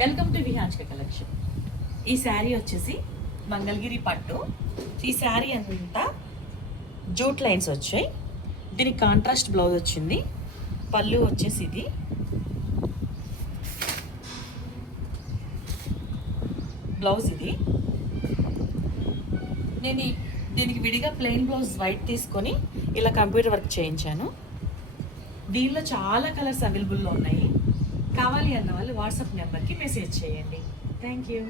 Welcome to విహాంచిక కలెక్షన్. ఈ శారీ వచ్చేసి మంగళగిరి పట్టు. ఈ శారీ అంతా జూట్ లైన్స్ వచ్చాయి. దీనికి కాంట్రాస్ట్ బ్లౌజ్ వచ్చింది. పళ్ళు వచ్చేసి ఇది బ్లౌజ్. ఇది నేను దీనికి విడిగా ప్లెయిన్ బ్లౌజ్ వైట్ తీసుకొని ఇలా కంప్యూటర్ వర్క్ చేయించాను. దీనిలో చాలా కలర్స్ అవైలబుల్లో ఉన్నాయి. కావాలి అన్న వాళ్ళు వాట్సాప్ నెంబర్కి మెసేజ్ చేయండి. Thank you.